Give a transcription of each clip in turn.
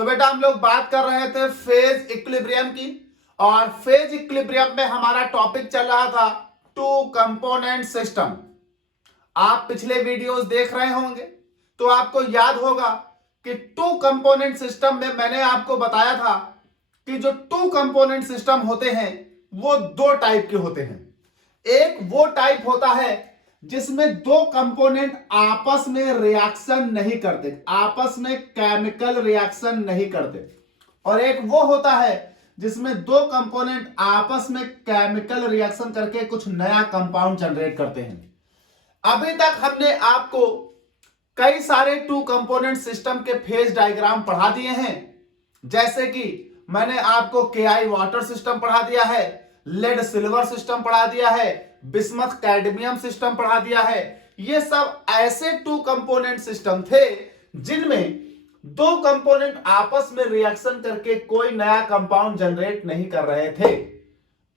तो बेटा हम लोग बात कर रहे थे फेज इक्विलिब्रियम की, और फेज इक्विलिब्रियम में हमारा टॉपिक चल रहा था टू कंपोनेंट सिस्टम। आप पिछले वीडियोस देख रहे होंगे तो आपको याद होगा कि टू कंपोनेंट सिस्टम में मैंने आपको बताया था कि जो टू कंपोनेंट सिस्टम होते हैं वो दो टाइप के होते हैं। एक वो टाइप होता है जिसमें दो कंपोनेंट आपस में रिएक्शन नहीं करते, आपस में केमिकल रिएक्शन नहीं करते, और एक वो होता है जिसमें दो कंपोनेंट आपस में केमिकल रिएक्शन करके कुछ नया कंपाउंड जनरेट करते हैं। अभी तक हमने आपको कई सारे टू कंपोनेंट सिस्टम के फेज डायग्राम पढ़ा दिए हैं, जैसे कि मैंने आपको केआई वाटर सिस्टम पढ़ा दिया है, लेड सिल्वर सिस्टम पढ़ा दिया है, बिस्मथ कैडमियम सिस्टम पढ़ा दिया है। ये सब ऐसे टू कंपोनेंट सिस्टम थे जिनमें दो कंपोनेंट आपस में रिएक्शन करके कोई नया कंपाउंड जनरेट नहीं कर रहे थे।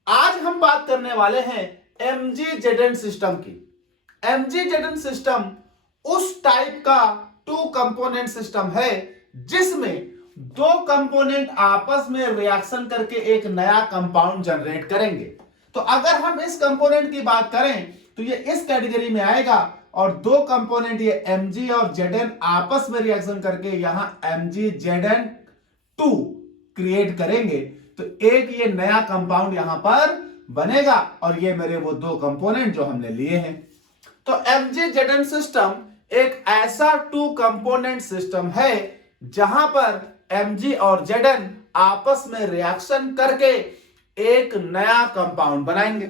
आज हम बात करने वाले हैं एमजीजेडएन सिस्टम की। एमजीजेडएन सिस्टम उस टाइप का टू कंपोनेंट सिस्टम है जिसमें दो कंपोनेंट आपस में रिएक्शन करके एक नया कंपाउंड जनरेट करेंगे। तो अगर हम इस कंपोनेंट की बात करें तो ये इस कैटेगरी में आएगा, और दो कंपोनेंट ये Mg और Zn आपस में रिएक्शन करके यहां MgZn2 क्रिएट करेंगे, तो एक ये नया कंपाउंड यहां पर बनेगा, और ये मेरे वो दो कंपोनेंट जो हमने लिए हैं। तो MgZn सिस्टम एक ऐसा टू कंपोनेंट सिस्टम है जहां पर Mg और Zn आपस में रिएक्शन करके एक नया कंपाउंड बनाएंगे।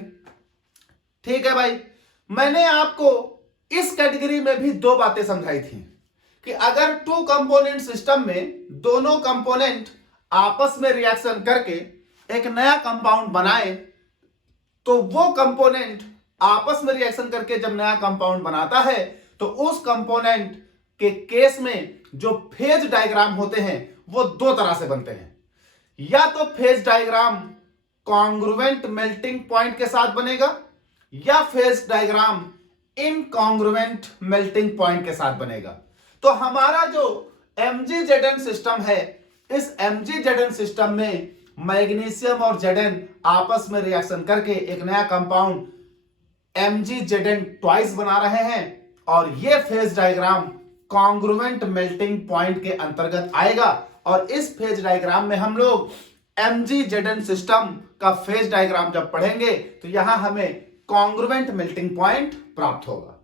ठीक है भाई, मैंने आपको इस कैटेगरी में भी दो बातें समझाई थी कि अगर टू कंपोनेंट सिस्टम में दोनों कंपोनेंट आपस में रिएक्शन करके एक नया कंपाउंड बनाए, तो वो कंपोनेंट आपस में रिएक्शन करके जब नया कंपाउंड बनाता है तो उस कंपोनेंट के केस में जो फेज डायग्राम होते हैं वो दो तरह से बनते हैं। या तो phase diagram congruent melting point के साथ बनेगा, या फेज डायग्राम इनकॉन्ग्रुवेंट मेल्टिंग पॉइंट के साथ बनेगा। तो हमारा जो MgZn सिस्टम है, इस MgZn सिस्टम में मैग्नीशियम और Zn आपस में रिएक्शन करके एक नया कंपाउंड MgZn ट्वाइस बना रहे हैं, और ये phase diagram congruent melting point के अंतर्गत आएगा। और इस फेज डायग्राम में हम लोग MgZn सिस्टम का फेज डायग्राम जब पढ़ेंगे तो यहां हमें कॉन्ग्रुवेंट मेल्टिंग पॉइंट प्राप्त होगा।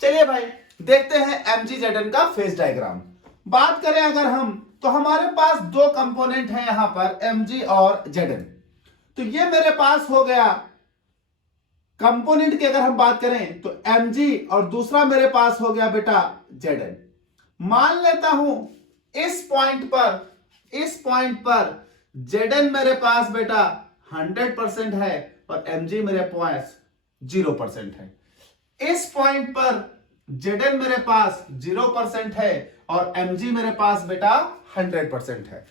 चलिए भाई देखते हैं MgZn का फेज डायग्राम। बात करें अगर हम, तो हमारे पास दो कंपोनेंट हैं यहां पर Mg और Zn। तो ये मेरे पास हो गया कंपोनेंट की अगर हम बात करें तो Mg, और दूसरा मेरे पास हो गया बेटा Zn। मान लेता हूं इस पॉइंट पर Zn मेरे पास बेटा 100% है और Mg मेरे पास 0% है। इस पॉइंट पर Zn मेरे पास 0% है और Mg मेरे पास बेटा 100% है।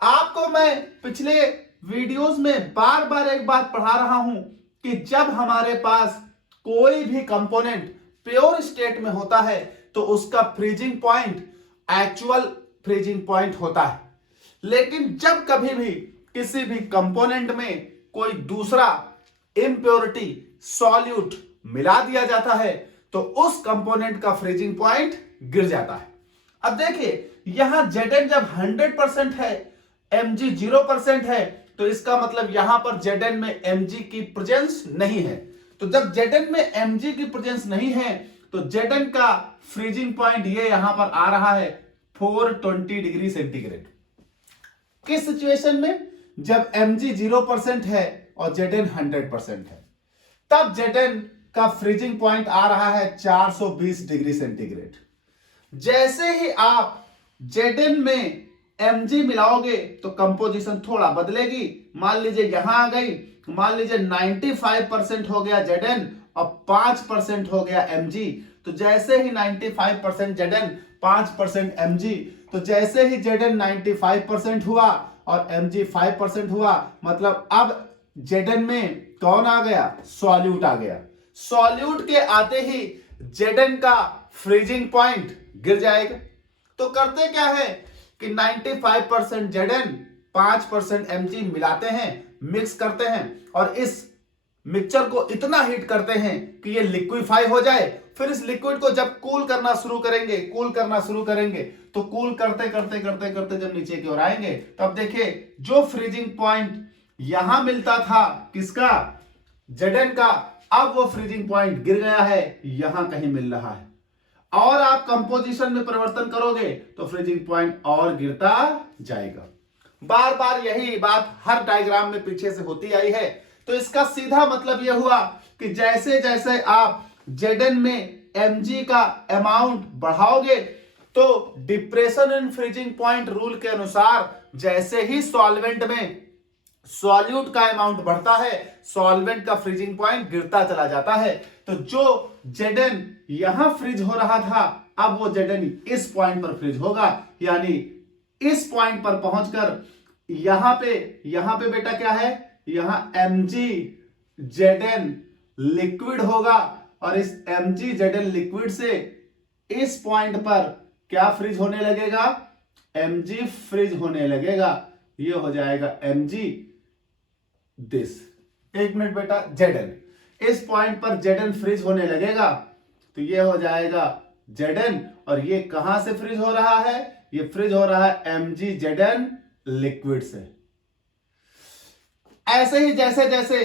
आपको मैं पिछले वीडियोस में बार बार एक बात पढ़ा रहा हूं कि जब हमारे पास कोई भी कंपोनेंट प्योर स्टेट में होता है तो उसका freezing point actual freezing point होता है, लेकिन जब कभी भी किसी भी कंपोनेंट में कोई दूसरा इम्प्योरिटी सॉल्यूट मिला दिया जाता है तो उस कंपोनेंट का फ्रीजिंग पॉइंट गिर जाता है। अब देखिए यहां Zn जब 100% है, Mg 0% है, तो इसका मतलब यहां पर Zn में Mg की प्रेजेंस नहीं है। तो जब Zn में Mg की प्रेजेंस नहीं है तो Zn का फ्रीजिंग पॉइंट ये यहां पर आ रहा है 420 डिग्री सेंटीग्रेड। किस सिचुएशन में? जब Mg 0% है और Zn 100% है, तब Zn का फ्रीजिंग पॉइंट आ रहा है 420 डिग्री सेंटीग्रेड। जैसे ही आप Zn में Mg मिलाओगे तो कंपोजिशन थोड़ा बदलेगी। मान लीजिए यहां आ गई, मान लीजिए 95% हो गया Zn और 5% हो गया Mg। तो जैसे ही 95% Zn 5% Mg, तो जैसे ही Zn 95% हुआ और Mg 5% हुआ, मतलब अब Zn में कौन आ गया? सॉल्यूट आ गया। सॉल्यूट के आते ही Zn का फ्रीजिंग पॉइंट गिर जाएगा। तो करते क्या है कि 95% Zn 5% Mg मिलाते हैं, मिक्स करते हैं और इस मिक्सचर को इतना हीट करते हैं कि ये लिक्विफाई हो जाए। फिर इस लिक्विड को जब कूल करना शुरू करेंगे तो कूल करते करते जब नीचे की ओर आएंगे तो अब देखिए जो फ्रीजिंग पॉइंट यहां मिलता था किसका, Zn का, अब वो फ्रीजिंग पॉइंट गिर गया है, यहां कहीं मिल रहा है। और आप कंपोजिशन में परिवर्तन करोगे तो फ्रीजिंग पॉइंट और गिरता जाएगा। बार बार यही बात हर डायग्राम में पीछे से होती आई है। तो इसका सीधा मतलब यह हुआ कि जैसे जैसे आप Zn में Mg का अमाउंट बढ़ाओगे तो depression in freezing point rule के अनुसार जैसे ही सॉल्वेंट में सॉल्यूट का अमाउंट बढ़ता है, सॉल्वेंट का फ्रीजिंग पॉइंट गिरता चला जाता है। तो जो Zn यहां फ्रीज हो रहा था, अब वो Zn इस पॉइंट पर फ्रीज होगा, यानी इस पॉइंट पर पहुंचकर यहां पे बेटा क्या है, यहां Mg Zn लिक्विड होगा और इस Mg Zn लिक्विड से इस पॉइंट पर क्या फ्रीज होने लगेगा, Mg फ्रीज होने लगेगा। ये हो जाएगा Mg दिस, एक मिनट बेटा, Zn इस पॉइंट पर Zn फ्रीज होने लगेगा तो ये हो जाएगा Zn, और ये कहां से फ्रीज हो रहा है, ये फ्रीज हो रहा है Mg Zn लिक्विड से। ऐसे ही जैसे जैसे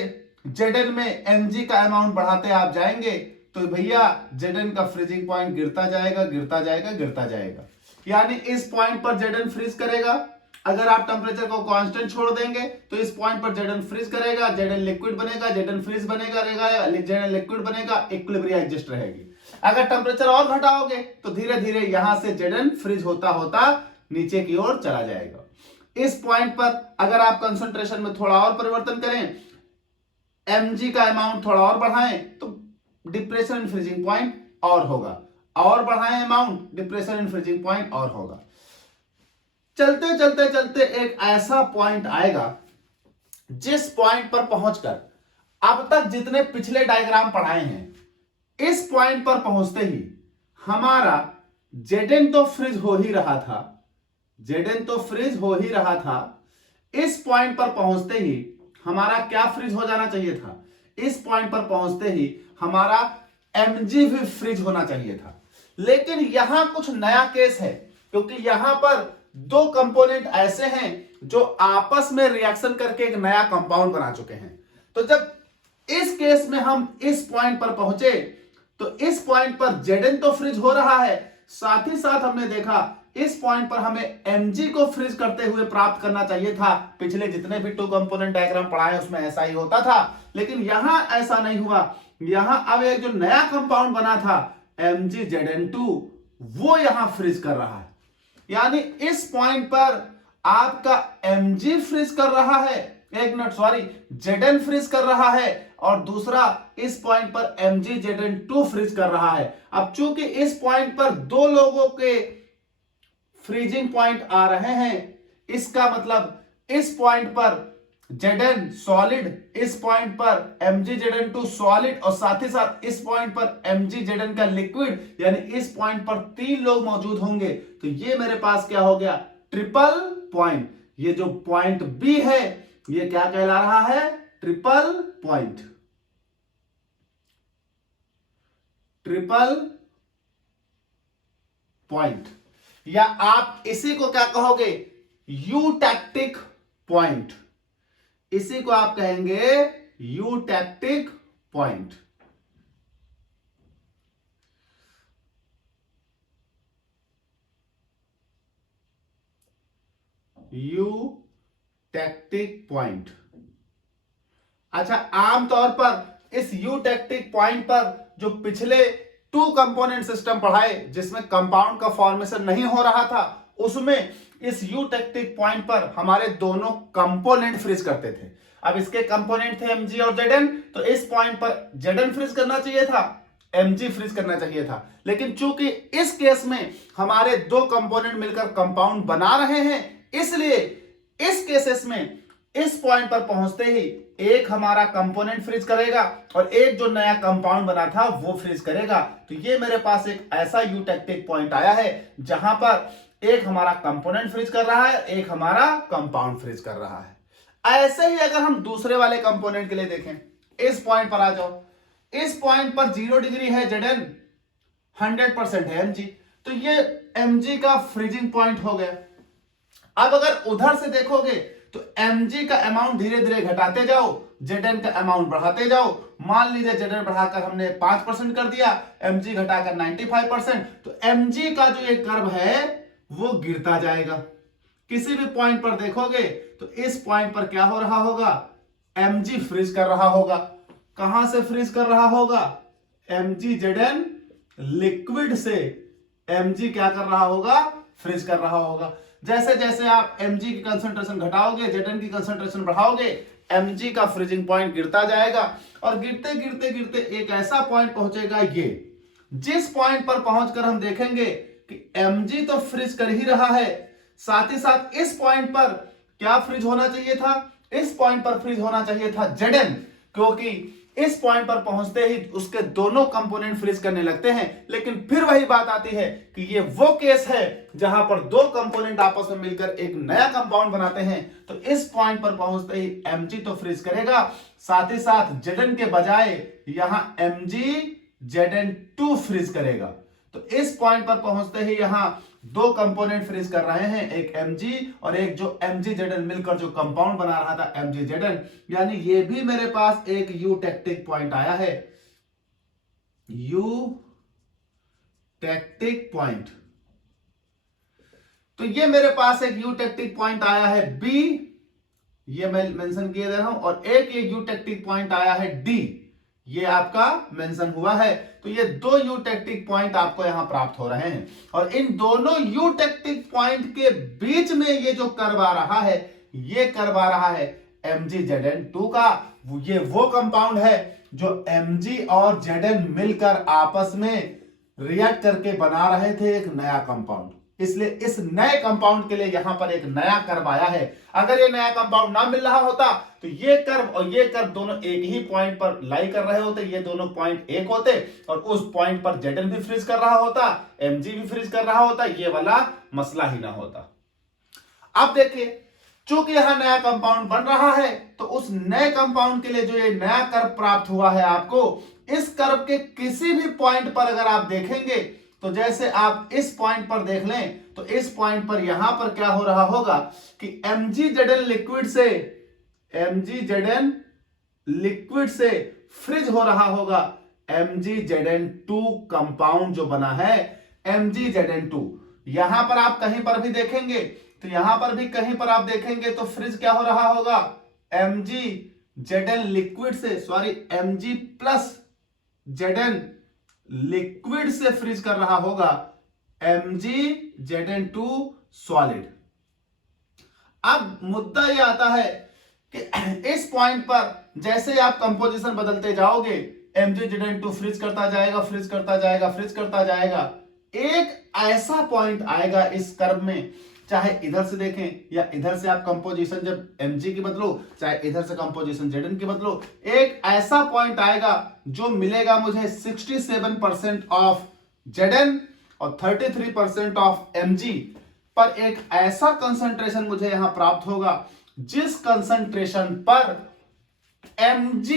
Zn में Mg का अमाउंट बढ़ाते आप जाएंगे तो भैया Zn का फ्रीजिंग पॉइंट गिरता जाएगा, यानी इस पॉइंट पर Zn फ्रीज करेगा। अगर आप टेम्परेचर को कांस्टेंट छोड़ देंगे तो इस पॉइंट पर Zn फ्रीज करेगा, Zn लिक्विड बनेगा, Zn फ्रीज बनेगा, Zn लिक्विड बनेगा, इक्विलिब्रियम एग्जिस्ट रहेगी। अगर टेम्परेचर और घटाओगे तो धीरे धीरे यहां से Zn फ्रीज होता होता नीचे की ओर चला जाएगा। इस पॉइंट पर अगर आप कंसंट्रेशन में थोड़ा और परिवर्तन करें, Mg का अमाउंट थोड़ा और बढ़ाएं तो डिप्रेशन इन फ्रीजिंग पॉइंट और होगा, और बढ़ाएं amount, depression in freezing point और होगा। चलते चलते चलते एक ऐसा पॉइंट आएगा जिस पॉइंट पर पहुंचकर अब तक जितने पिछले डायग्राम पढ़ाए हैं, इस पॉइंट पर पहुंचते ही हमारा Zn तो फ्रीज हो ही रहा था, इस पॉइंट पर पहुंचते ही हमारा क्या फ्रीज हो जाना चाहिए था, इस पॉइंट पर पहुंचते ही हमारा Mg भी फ्रीज होना चाहिए था। लेकिन यहां कुछ नया केस है, क्योंकि यहां पर दो कंपोनेंट ऐसे हैं जो आपस में रिएक्शन करके एक नया कंपाउंड बना चुके हैं। तो जब इस केस में हम इस पॉइंट पर पहुंचे तो इस पॉइंट पर Zn तो फ्रीज हो रहा है, साथ ही साथ हमने देखा इस पॉइंट पर हमें Mg को फ्रीज करते हुए प्राप्त करना चाहिए था। पिछले जितने भी टू कंपोनेंट डायग्राम पढ़ाए उसमें ऐसा ही होता था, लेकिन यहां ऐसा नहीं हुआ। यहां अब एक जो नया कंपाउंड बना था Mg Zn2, वो यहां फ्रीज कर रहा है, यानी इस पॉइंट पर आपका Mg फ्रीज कर रहा है, Zn फ्रीज कर रहा है, और दूसरा इस पॉइंट पर Mg Zn2 फ्रीज कर रहा है। अब चूंकि इस पॉइंट पर दो लोगों के फ्रीजिंग पॉइंट आ रहे हैं, इसका मतलब इस पॉइंट पर Zn सॉलिड, इस पॉइंट पर Mg Zn2 सॉलिड, और साथ ही साथ इस पॉइंट पर Mg Zn का लिक्विड, यानी इस पॉइंट पर तीन लोग मौजूद होंगे। तो ये मेरे पास क्या हो गया, ट्रिपल पॉइंट। ये जो पॉइंट बी है ये क्या कहला रहा है, ट्रिपल पॉइंट, या आप इसी को क्या कहोगे, यूटैक्टिक पॉइंट। इसी को आप कहेंगे यूटैक्टिक पॉइंट। यूटैक्टिक पॉइंट। अच्छा, आमतौर पर इस यूटैक्टिक पॉइंट पर जो पिछले टू कंपोनेंट सिस्टम पढ़ाए जिसमें कंपाउंड का फॉर्मेशन नहीं हो रहा था, उसमें इस यूटैक्टिक पॉइंट पर हमारे दोनों कंपोनेंट फ्रीज करते थे। अब इसके कंपोनेंट थे Mg और Zn, तो इस पॉइंट पर Zn फ्रीज करना चाहिए था, Mg फ्रीज करना चाहिए था। लेकिन चूंकि इस केस में हमारे दो कंपोनेंट मिलकर कंपाउंड बना रहे हैं, इसलिए इस केसेस में इस पॉइंट पर पहुंचते ही एक हमारा कंपोनेंट फ्रीज करेगा और एक जो नया कंपाउंड बना था वो फ्रीज करेगा। तो ये मेरे पास एक ऐसा यूटैक्टिक पॉइंट आया है जहां पर एक हमारा कंपोनेंट फ्रीज कर रहा है, एक हमारा कंपाउंड फ्रीज कर रहा है। ऐसे ही अगर हम दूसरे वाले कंपोनेंट के लिए देखें, इस पॉइंट पर आ जाओ, इस पॉइंट पर 0 डिग्री है Zn, 100% है Mg, तो ये Mg का फ्रीजिंग पॉइंट हो गया। अब अगर उधर से देखोगे तो Mg का अमाउंट धीरे धीरे घटाते जाओ, Zn का अमाउंट बढ़ाते जाओ। मान लीजिए Zn बढ़ाकर हमने 5% कर दिया, Mg घटाकर 95%, तो Mg का जो ये कर्व है वो गिरता जाएगा। किसी भी पॉइंट पर देखोगे तो इस पॉइंट पर क्या हो रहा होगा, Mg फ्रीज कर रहा होगा। कहां से फ्रीज कर रहा होगा, Mg Zn लिक्विड से Mg क्या कर रहा होगा, फ्रीज कर रहा होगा। जैसे जैसे आप Mg की कंसंट्रेशन घटाओगे, Zn की कंसंट्रेशन बढ़ाओगे, Mg का फ्रीजिंग पॉइंट गिरता जाएगा और गिरते गिरते गिरते एक ऐसा पॉइंट पहुंचेगा, ये जिस पॉइंट पर पहुंचकर हम देखेंगे कि Mg तो फ्रीज कर ही रहा है, साथ ही साथ इस पॉइंट पर क्या फ्रीज होना चाहिए था, इस पॉइंट पर फ्रीज होना चाहिए था Zn, क्योंकि इस पॉइंट पर पहुंचते ही उसके दोनों कंपोनेंट फ्रीज करने लगते हैं। लेकिन फिर वही बात आती है कि ये वो केस है जहां पर दो कंपोनेंट आपस में मिलकर एक नया कंपाउंड बनाते हैं, तो इस पॉइंट पर पहुंचते ही Mg तो फ्रीज करेगा, साथ ही साथ Zn के बजाय यहां Mg Zn2 फ्रीज करेगा। तो इस पॉइंट पर पहुंचते ही यहां दो कंपोनेंट फ्रीज कर रहे हैं, एक Mg और एक जो Mg Zn मिलकर जो कंपाउंड बना रहा था Mg Zn, यानी ये भी मेरे पास एक यूटेक्टिक पॉइंट आया है, यूटेक्टिक पॉइंट। तो ये मेरे पास एक यूटेक्टिक पॉइंट आया है B, ये मैं मेंशन किए दे रहा हूं, और एक ये यूटेक्टिक पॉइंट आया है D, ये आपका मेंशन हुआ है। तो ये दो यूटेक्टिक पॉइंट आपको यहां प्राप्त हो रहे हैं, और इन दोनों यूटेक्टिक पॉइंट के बीच में ये जो कर्व आ रहा है, ये कर्व आ रहा है Mg Zn2 का। ये वो कंपाउंड है जो Mg और Zn मिलकर आपस में रिएक्ट करके बना रहे थे एक नया कंपाउंड। इसलिए इस नए कंपाउंड के लिए यहां पर एक नया कर्व आया है। अगर ये नया कंपाउंड ना मिल रहा होता तो ये कर्व और ये कर्व दोनों एक ही पॉइंट पर लाई कर रहे होते, ये दोनों पॉइंट एक होते, और उस पॉइंट पर Zn भी फ्रीज कर रहा होता, Mg भी फ्रीज कर रहा होता, ये वाला मसला ही ना होता। अब देखिए, चूंकि यहां नया कंपाउंड बन रहा है, तो उस नए कंपाउंड के लिए जो ये नया कर्व प्राप्त हुआ है आपको, इस कर्व के किसी भी पॉइंट पर अगर आप देखेंगे, तो जैसे आप इस पॉइंट पर देख लें, तो इस पॉइंट पर यहां पर क्या हो रहा होगा कि Mg Zn लिक्विड से Mg Zn लिक्विड से फ्रीज हो रहा होगा Mg Zn2 कंपाउंड जो बना है Mg Zn2। यहां पर आप कहीं पर भी देखेंगे, तो यहां पर भी कहीं पर आप देखेंगे तो फ्रीज क्या हो रहा होगा, Mg Zn लिक्विड से, sorry Mg plus Zn liquid से फ्रीज कर रहा होगा Mg Zn2 सॉलिड। अब मुद्दा यह आता है कि इस पॉइंट पर जैसे आप कंपोजिशन बदलते जाओगे, Mg Zn2 फ्रीज करता जाएगा, फ्रीज करता जाएगा, फ्रीज करता जाएगा, एक ऐसा पॉइंट आएगा इस कर्व में, चाहे इधर से देखें या इधर से आप कंपोजिशन जब Mg की बदलो, चाहे इधर से कंपोजिशन Zn की बदलो, एक ऐसा पॉइंट आएगा जो मिलेगा मुझे 67% ऑफ Zn और 33% ऑफ Mg पर। एक ऐसा कंसंट्रेशन मुझे यहां प्राप्त होगा जिस कंसंट्रेशन पर Mg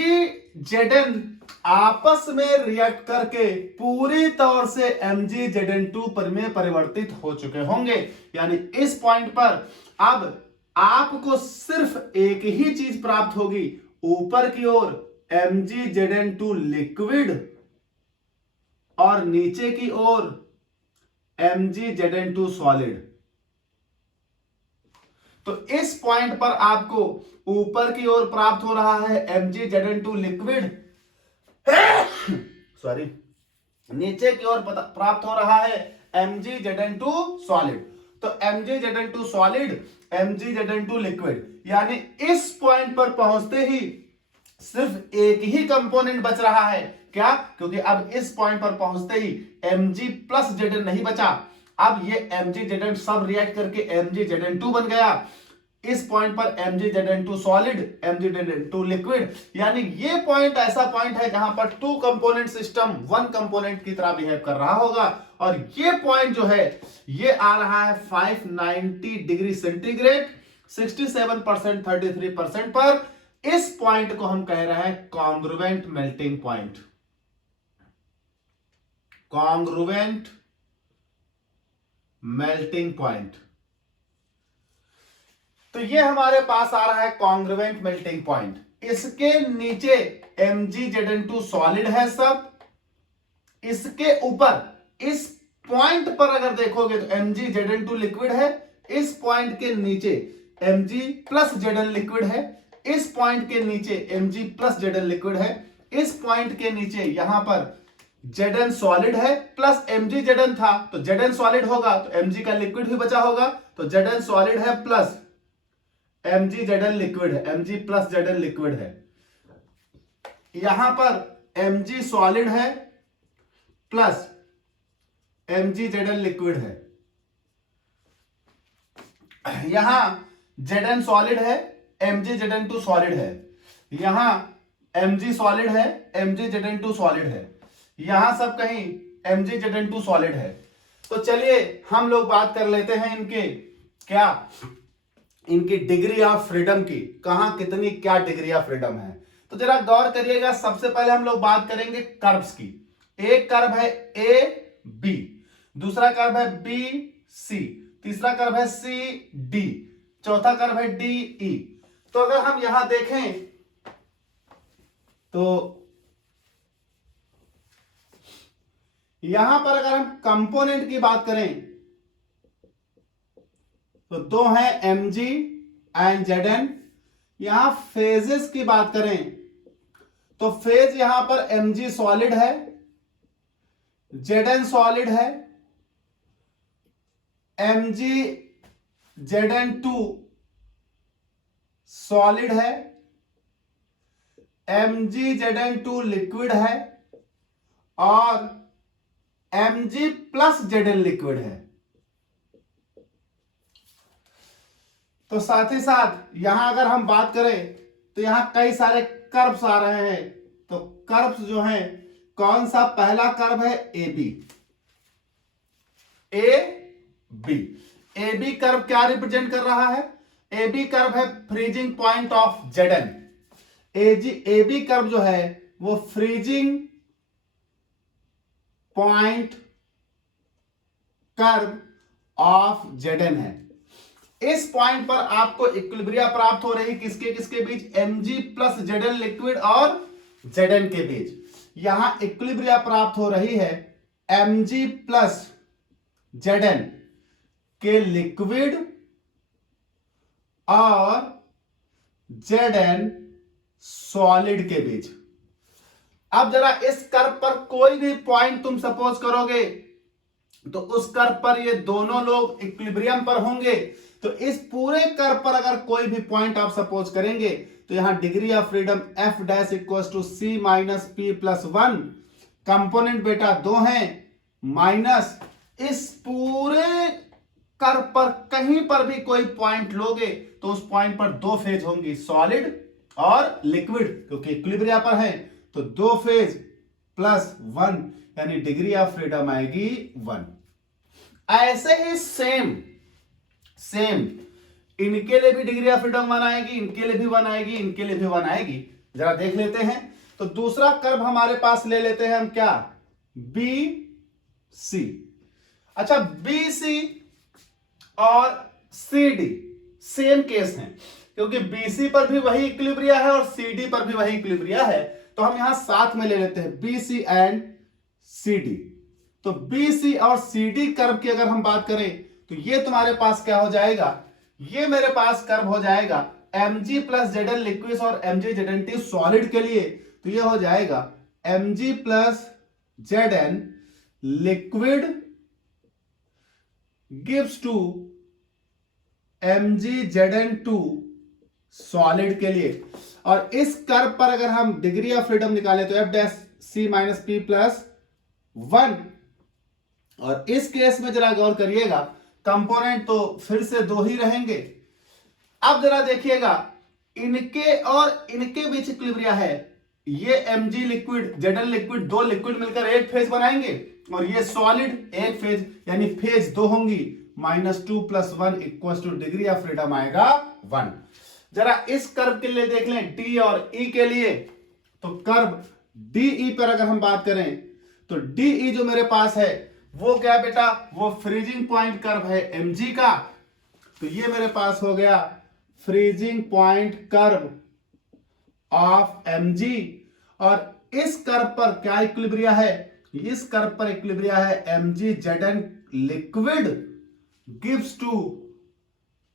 Zn आपस में रिएक्ट करके पूरी तौर से Mg Zn2 पर में परिवर्तित हो चुके होंगे। यानी इस पॉइंट पर अब आपको सिर्फ एक ही चीज प्राप्त होगी, ऊपर की ओर Mg Zn2 लिक्विड और नीचे की ओर Mg Zn2 सॉलिड। तो इस पॉइंट पर आपको ऊपर की ओर प्राप्त हो रहा है Mg Zn2 लिक्विड, सॉरी, नीचे की ओर प्राप्त हो रहा है Mg Zn2 सॉलिड। तो Mg Zn2 solid, Mg Zn2 liquid, यानी इस पॉइंट पर पहुंचते ही सिर्फ एक ही कंपोनेंट बच रहा है। क्या? क्योंकि अब इस पॉइंट पर पहुंचते ही Mg प्लस Zn नहीं बचा, अब ये Mg Zn सब रिएक्ट करके Mg Zn2 बन गया। इस पॉइंट पर Mg Zn2 solid, Mg Zn2 liquid, यानी ये पॉइंट ऐसा पॉइंट है जहां पर two component system one component की तरह बिहेव कर रहा होगा, और ये पॉइंट जो है ये आ रहा है 590 डिग्री सेंटीग्रेड, 67% 33% पर। इस पॉइंट को हम कह रहे हैं congruent melting point, congruent melting point. तो ये हमारे पास आ रहा है कॉन्ग्रुवेंट मेल्टिंग पॉइंट। इसके नीचे MgZn2 सॉलिड है सब, इसके ऊपर इस पॉइंट पर अगर देखोगे तो MgZn2 लिक्विड है, इस पॉइंट के नीचे Mg प्लस Zn लिक्विड है, इस पॉइंट के नीचे Mg प्लस Zn लिक्विड है, इस पॉइंट के नीचे यहां पर Zn सॉलिड है प्लस Mg Zn था तो Zn सॉलिड होगा तो Mg का लिक्विड भी बचा होगा, तो Zn सॉलिड है प्लस Mg Zn लिक्विड है, Mg प्लस Zn लिक्विड है। यहां पर Mg सॉलिड है प्लस Mg Zn लिक्विड है, यहां Zn सॉलिड है, Mg Zn2 सॉलिड है, यहां Mg सॉलिड है, Mg Zn2 सॉलिड है, यहां सब कहीं Mg Zn2 सॉलिड है। तो चलिए हम लोग बात कर लेते हैं इनके क्या, इनकी डिग्री ऑफ फ्रीडम की, कहां कितनी क्या डिग्री ऑफ फ्रीडम है। तो जरा गौर करिएगा, सबसे पहले हम लोग बात करेंगे कर्व्स की। एक कर्व है ए बी, दूसरा कर्व है बी सी, तीसरा कर्व है सी डी, चौथा कर्व है डी ई। तो अगर हम यहां देखें तो यहां पर अगर हम कंपोनेंट की बात करें तो दो हैं Mg एंड Zn। यहां फेजेस की बात करें तो फेज यहां पर Mg सॉलिड है, Zn सॉलिड है, Mg Zn2 सॉलिड है, Mg Zn2 लिक्विड है और Mg प्लस Zn लिक्विड है। तो साथ ही साथ यहां अगर हम बात करें तो यहां कई सारे कर्व्स आ रहे हैं। तो कर्व्स जो हैं, कौन सा पहला कर्व है ए बी कर्व क्या रिप्रेजेंट कर रहा है? ए बी कर्व है freezing point of Zn। A B curve जो है वो freezing point curve of Zn है। इस पॉइंट पर आपको इक्विलिब्रिया प्राप्त हो रही किसके किसके बीच? Mg प्लस Zn लिक्विड और Zn के बीच। यहां इक्विलिब्रिया प्राप्त हो रही है Mg प्लस Zn के लिक्विड और Zn सॉलिड के बीच। अब जरा इस कर्व पर कोई भी पॉइंट तुम सपोज करोगे तो उस कर्व पर ये दोनों लोग इक्विलिब्रियम पर होंगे। तो इस पूरे कर्व पर अगर कोई भी पॉइंट आप सपोज करेंगे तो यहां degree of freedom f dash equals to c minus p plus 1, component बेटा दो हैं, माइनस इस पूरे कर्व पर कहीं पर भी कोई पॉइंट लोगे तो उस पॉइंट पर दो फेज होंगी, सॉलिड और लिक्विड, क्योंकि इक्विलिब्रिया पर है तो दो फेज प्लस 1 यानी डिग्री ऑफ फ्रीडम आएगी 1। ऐसे ही सेम इनके लिए भी डिग्री ऑफ फ्रीडम 1 आएगी, इनके लिए भी 1 आएगी, इनके लिए भी 1 आएगी। जरा देख लेते हैं। तो दूसरा कर्व हमारे पास ले लेते हैं हम क्या? B C. अच्छा, बी सी और सी डी सेम केस है, क्योंकि BC पर भी वही इक्विलिब्रिया है और CD पर भी वही इक्विलिब्रिया है। तो हम यहां साथ में ले लेते हैं BC एंड CD। तो BC और CD कर्व की अगर हम बात करें तो ये तुम्हारे पास क्या हो जाएगा? ये मेरे पास कर्व हो जाएगा Mg प्लस Zn लिक्विड और Mg Zn सॉलिड के लिए। तो ये हो जाएगा Mg plus Zn liquid gives to Mg Zn2 solid के लिए। और इस कर्व पर अगर हम डिग्री ऑफ फ्रीडम निकालें तो f dash c minus p plus 1। और इस केस में जरा गौर करिएगा, कंपोनेंट तो फिर से दो ही रहेंगे। अब जरा देखिएगा, इनके और इनके बीच इक्विलिब्रिया है। ये Mg लिक्विड Zn लिक्विड, दो लिक्विड मिलकर एक फेज बनाएंगे और ये सॉलिड एक फेज, यानी फेज 2 होंगी, -2 + 1 = डिग्री ऑफ फ्रीडम आएगा 1। जरा इस कर्व के लिए देख लें, डी और ई के लिए। तो कर्व डीई पर अगर हम बात करें तो डीई जो मेरे पास है वो क्या है बेटा, वो फ्रीजिंग पॉइंट कर्व है एमजी का। तो ये मेरे पास हो गया freezing point curve of MG. और इस कर्व पर क्या इक्विलिब्रिया है, इस कर्व पर इक्विलिब्रिया है M G Z N liquid gives to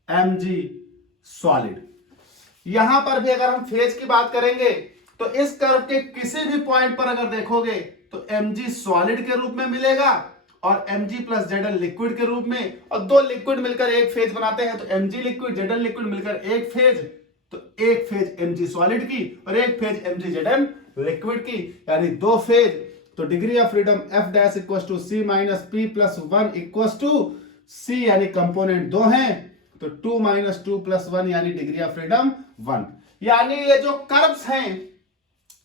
M G solid. यहां पर भी अगर हम फेज की बात करेंगे तो इस कर्व के किसी भी पॉइंट पर अगर देखोगे तो mg सॉलिड के रूप में मिलेगा और mg + Zn लिक्विड के रूप में, और दो लिक्विड मिलकर एक फेज बनाते हैं तो mg लिक्विड Zn लिक्विड मिलकर एक फेज, तो एक फेज mg सॉलिड की और एक फेज mg Zn लिक्विड की, यानी दो फेज। तो degree of freedom f' = c - p + 1 = c, यानी कंपोनेंट दो हैं, तो 2 - 2 + 1 यानी डिग्री ऑफ फ्रीडम 1। यानी ये जो कर्व्स हैं,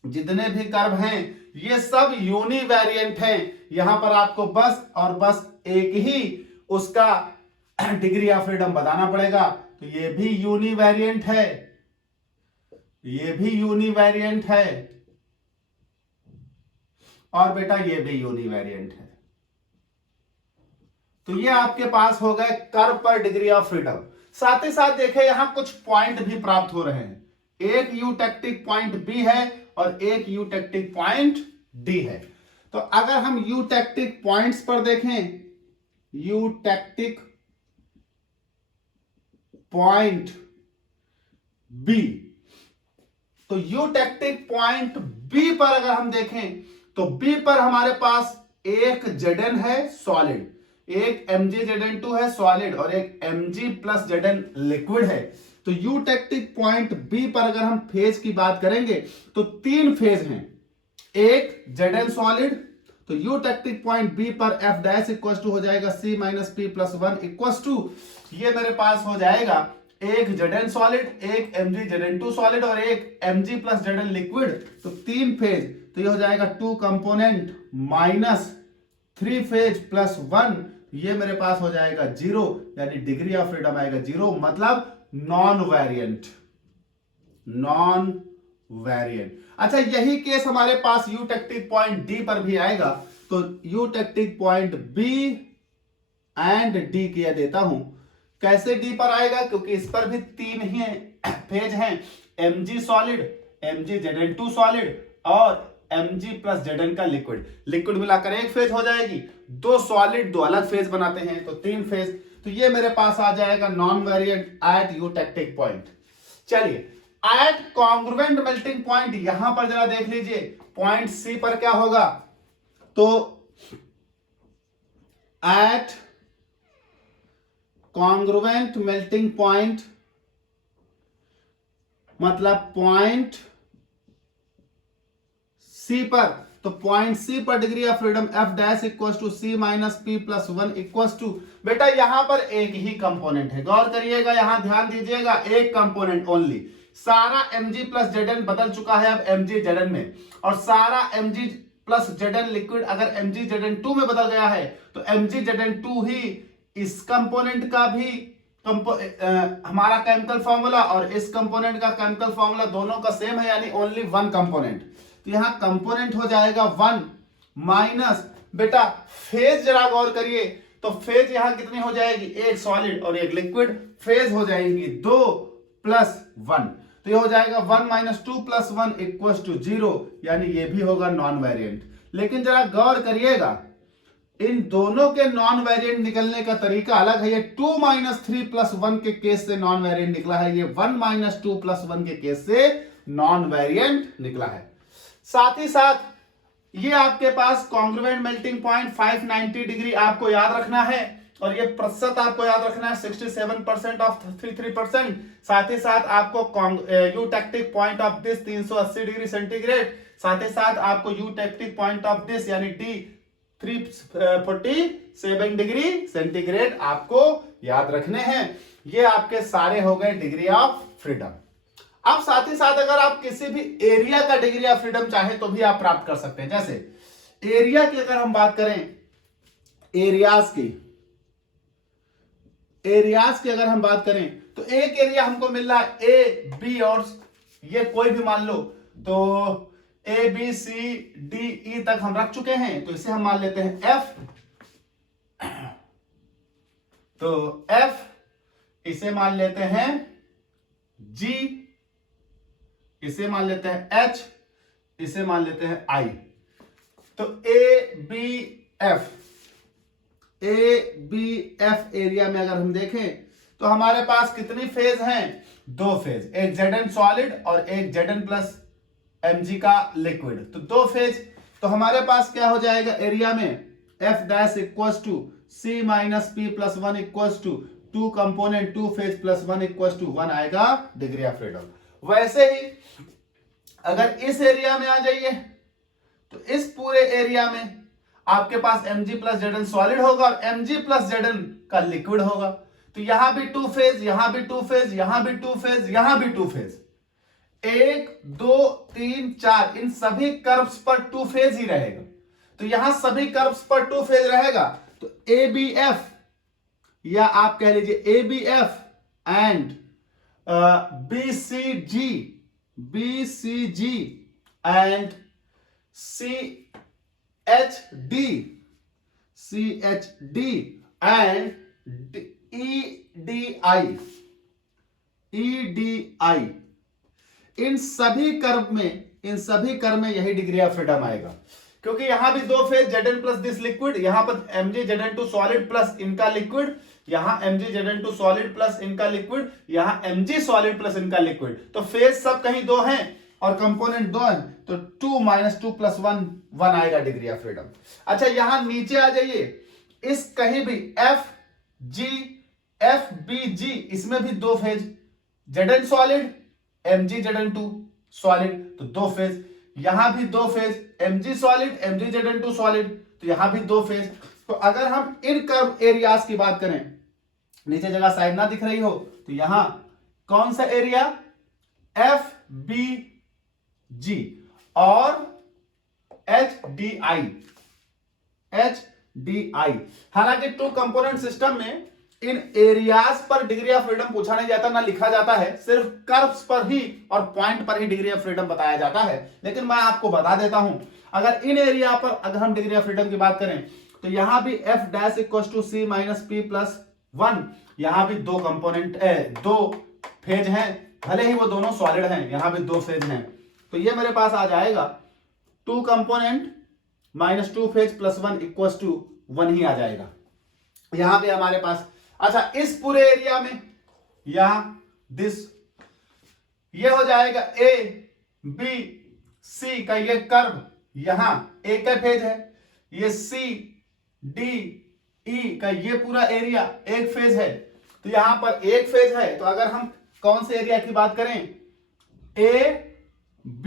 जितने भी कर्व हैं, ये सब यूनिवेरिएंट हैं। यहां पर आपको बस और बस एक ही उसका डिग्री ऑफ फ्रीडम बताना पड़ेगा। तो ये भी यूनिवेरिएंट है, ये भी यूनिवेरिएंट है, और बेटा ये भी यूनिवेरिएंट है। तो ये आपके पास हो गए कर्व पर डिग्री ऑफ फ्रीडम। साथ ही साथ देखें यहां कुछ पॉइंट भी प्राप्त हो रहे हैं, एक यूटेक्टिक पॉइंट बी है और एक यूटेक्टिक पॉइंट डी है। तो अगर हम यूटेक्टिक पॉइंट्स पर देखें, यूटेक्टिक पॉइंट बी, तो यूटेक्टिक पॉइंट बी पर अगर हम देखें तो बी पर हमारे पास एक Zn है सॉलिड, एक MgZn2 है सॉलिड और एक Mg + Zn लिक्विड है। तो यूटेक्टिक पॉइंट बी पर अगर हम फेज की बात करेंगे तो तीन फेज हैं, एक Zn सॉलिड, तो यूटेक्टिक पॉइंट बी पर f' हो जाएगा c - p + 1 ये मेरे पास हो जाएगा एक Zn सॉलिड, एक MgZn2 सॉलिड और एक Mg + Zn लिक्विड। तो तीन फेज, तो ये हो जाएगा 2 कंपोनेंट -3 फेज +1, ये मेरे पास हो जाएगा 0, यानी डिग्री ऑफ फ्रीडम आएगा 0, मतलब नॉन वेरिएंट, नॉन वेरिएंट। अच्छा, यही केस हमारे पास यूटेक्टिक पॉइंट डी पर भी आएगा। तो eutectic point B and D किया देता हूं। कैसे डी पर आएगा, क्योंकि इस पर भी तीन ही फेज हैं, Mg सॉलिड, MgZn2 सॉलिड और Mg + Zn का लिक्विड, लिक्विड मिलाकर एक फेज हो जाएगी, दो सॉलिड दो अलग फेज बनाते हैं तो तीन फेज। तो ये मेरे पास आ जाएगा non variant at eutectic point. चलिए एट कॉन्ग्रुएंट मेल्टिंग पॉइंट, यहां पर जरा देख लीजिए पॉइंट सी पर क्या होगा। तो एट कॉन्ग्रुएंट मेल्टिंग पॉइंट मतलब पॉइंट सी पर, तो पॉइंट सी पर degree of freedom f' = c - p + 1 बेटा यहां पर एक ही कंपोनेंट है, गौर करिएगा, यहां ध्यान दीजिएगा, एक कंपोनेंट ओनली। सारा Mg + Zn बदल चुका है अब Mg Zn में, और सारा Mg + Zn लिक्विड अगर Mg Zn2 में बदल गया है तो Mg Zn2 ही इस कंपोनेंट का भी हमारा केमिकल फॉर्मूला और इस कंपोनेंट का केमिकल फॉर्मूला दोनों का सेम है, यानी ओनली वन कंपोनेंट। तो यहां कंपोनेंट हो जाएगा 1 माइनस, बेटा फेज जरा गौर करिए, तो फेज यहां कितनी हो जाएगी, एक सॉलिड और एक लिक्विड, फेज हो जाएंगी 2 + 1, तो ये हो जाएगा 1 - 2 + 1 = 0, यानी ये भी होगा नॉन वेरिएंट। लेकिन जरा गौर करिएगा, इन दोनों के नॉन वेरिएंट निकलने का तरीका अलग है। ये 2 - 3 + 1 के केस से नॉन वेरिएंट निकला है, ये 1 - 2 + 1 के केस से नॉन वेरिएंट निकला है। साथ ही साथ ये आपके पास कॉन्ग्रुएंट मेल्टिंग पॉइंट 590 डिग्री आपको याद रखना है, और ये प्रतिशत आपको याद रखना है 67% ऑफ 33%। साथ ही साथ आपको eutectic point of this 380 degree centigrade, साथ ही साथ आपको यूटेक्टिक पॉइंट ऑफ दिस यानी डी 347 डिग्री सेंटीग्रेड आपको याद रखने हैं। ये आपके सारे हो गए डिग्री ऑफ फ्रीडम। अब साथ ही साथ अगर आप किसी भी एरिया का डिग्री ऑफ फ्रीडम चाहे तो भी आप प्राप्त कर सकते हैं। जैसे एरिया की अगर हम बात करें एरियाज की अगर हम बात करें तो एक एरिया हमको मिल रहा है ए बी और ये कोई भी मान लो, तो A B C D E तक हम रख चुके हैं, तो इसे हम मान लेते हैं एफ। तो एफ, इसे मान लेते हैं जी, इसे मान लेते हैं एच, इसे मान लेते हैं आई। तो ए बी एफ एरिया में अगर हम देखें तो हमारे पास कितनी फेज हैं? दो फेज, एक Zn सॉलिड और एक Zn प्लस Mg का लिक्विड। तो दो फेज, तो हमारे पास क्या हो जाएगा एरिया में? F dash equals to C minus P plus 1 equals to 2 component 2 phase plus 1 equals to 1 आएगा डिग्री ऑफ फ्रीडम। वैसे ही अगर इस एरिया में आ जाइए तो इस पूरे एरिया में आपके पास Mg प्लस Zn सॉलिड होगा और Mg प्लस Zn का लिक्विड होगा। तो यहां भी 2 फेज, यहां भी 2 फेज, यहां भी 2 फेज, यहां भी 2 फेज, 1 2 3 4 इन सभी कर्व्स पर 2 फेज ही रहेगा। तो यहां सभी कर्व्स पर 2 फेज रहेगा। तो ABF या आप कह लीजिए ABF and BCG and CHD and EDI, इन सभी कर्व में यही डिग्री ऑफ फ्रीडम आएगा, क्योंकि यहां भी दो phase Zn plus this liquid, यहां पर Mg Zn2 सॉलिड प्लस इनका लिक्विड, यहां Mg Zn2 सॉलिड प्लस इनका लिक्विड, यहां Mg सॉलिड प्लस इनका लिक्विड। तो फेज सब कहीं दो हैं और कंपोनेंट दो हैं, तो 2 माइनस 2 प्लस 1 आएगा डिग्री ऑफ फ्रीडम। अच्छा, यहां नीचे आ जाइए, इस कहीं भी FBG इसमें भी दो phase, Zn solid Mg Zn2 solid, तो दो फेज, यहां भी दो phase, Mg solid Mg Zn2 solid, तो यहां भी दो फेज। तो अगर हम इन कर्व एरियाज की बात करें, नीचे जगह साइड ना दिख रही हो तो यहां कौन सा एरिया? FBG और HDI। हालांकि 2 कंपोनेंट सिस्टम में इन एरियाज पर डिग्री ऑफ फ्रीडम पूछा नहीं जाता, ना लिखा जाता है, सिर्फ कर्व्स पर ही और पॉइंट पर ही डिग्री ऑफ फ्रीडम बताया जाता है। लेकिन मैं आपको बता देता हूं, अगर इन एरिया पर अगर हम डिग्री ऑफ फ्रीडम की बात करें तो यहां भी F dash equals to C minus P plus 1, यहां भी दो कंपोनेंट दो फेज हैं, भले ही वो दोनों सॉलिड हैं, यहां भी दो फेज हैं। तो ये मेरे पास आ जाएगा 2 component minus 2 phase plus 1 equals to 1 ही आ जाएगा यहां पे हमारे पास। अच्छा, इस पूरे एरिया में यहां ये हो जाएगा A B C का ये कर्व, यहां A का फेज है, ये C D E का ये पूरा एरिया एक फेज है, तो यहां पर एक फेज है। तो अगर हम कौन से एरिया की बात करें, A B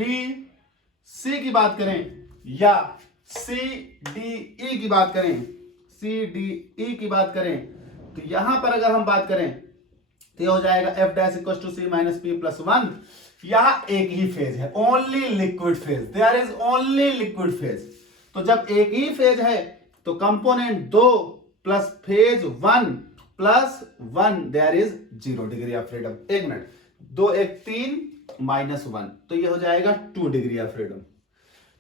C की बात करें या C D E की बात करें, तो यहां पर अगर हम बात करें तो हो जाएगा F dash equal to C minus P plus 1। यहां एक ही फेज है, only liquid phase, there is only liquid phase. तो जब एक ही फेज है तो component 2 plus phase 1 plus 1, there is 0 degree of freedom. 1 minute, 2 1 3 minus 1, तो ये हो जाएगा 2 डिग्री ऑफ फ्रीडम।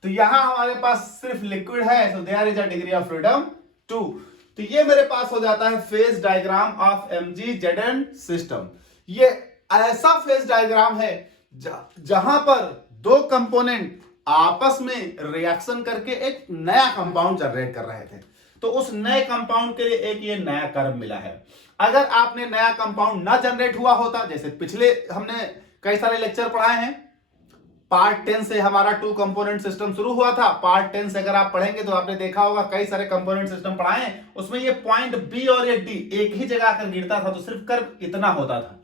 तो यहां हमारे पास सिर्फ लिक्विड है, तो there is a degree of freedom 2। तो ये मेरे पास हो जाता है phase diagram of Mg Zn system. ये ऐसा फेज डायग्राम है जहां पर दो कंपोनेंट आपस में रिएक्शन करके एक नया कंपाउंड जनरेट कर रहे थे, तो उस नए कंपाउंड के लिए एक ये नया कर्व मिला है। अगर आपने नया कंपाउंड ना जनरेट हुआ होता, जैसे पिछले हमने कई सारे लेक्चर पढ़ाए हैं, पार्ट 10 से हमारा 2 कंपोनेंट सिस्टम शुरू हुआ था। पार्ट 10 से अगर आप पढ़ेंगे तो आपने देखा होगा कई सारे कंपोनेंट सिस्टम पढ़ाए हैं, उसमें ये पॉइंट बी और ये डी एक ही जगह आकर गिरता था, तो सिर्फ कर्व इतना होता था।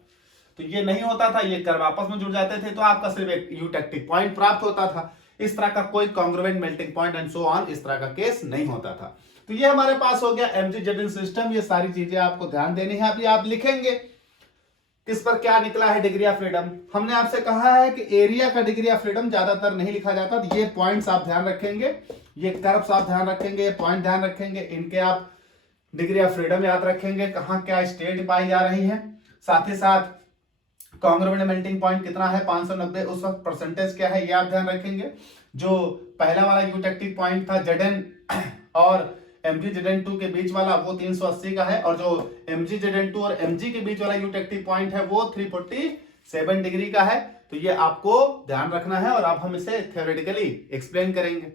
तो ये नहीं होता था, ये कर्व आपस में जुड़ जाते थे, तो आपका सिर्फ एक यूटेक्टिक पॉइंट प्राप्त होता था। इस तरह का कोई congruent melting point and so on, इस तरह का केस नहीं होता था। तो ये हमारे पास हो गया Mg Zn सिस्टम। ये सारी चीजें आपको ध्यान देनी है। अभी आप लिखेंगे किस पर क्या निकला है डिग्री ऑफ फ्रीडम। हमने आपसे कहा है कि एरिया का डिग्री ऑफ फ्रीडम ज्यादातर नहीं लिखा जाता। ये पॉइंट्स आप ध्यान रखेंगे, ये कर्व्स आप ध्यान रखेंगे, ये पॉइंट ध्यान रखेंगे, इनके आप डिग्री ऑफ फ्रीडम याद रखेंगे, कहाँ क्या स्टेट पाई जा रही है, साथ ही साथ कांग्रुएंट मेल्टिंग पॉइंट कितना है 590, उस वक्त परसेंटेज क्या है ये आप ध्यान रखेंगे। जो पहला वाला यूटेक्टिक पॉइंट था Zn और Mg के बीच वाला वो 380 का है, और जो Mg और Mg के बीच वाला यूटेक्टिक पॉइंट है वो 347 डिग्री का है। तो ये आपको ध्यान रखना है और अब हम इसे थ्योरेटिकली एक्सप्लेन करेंगे।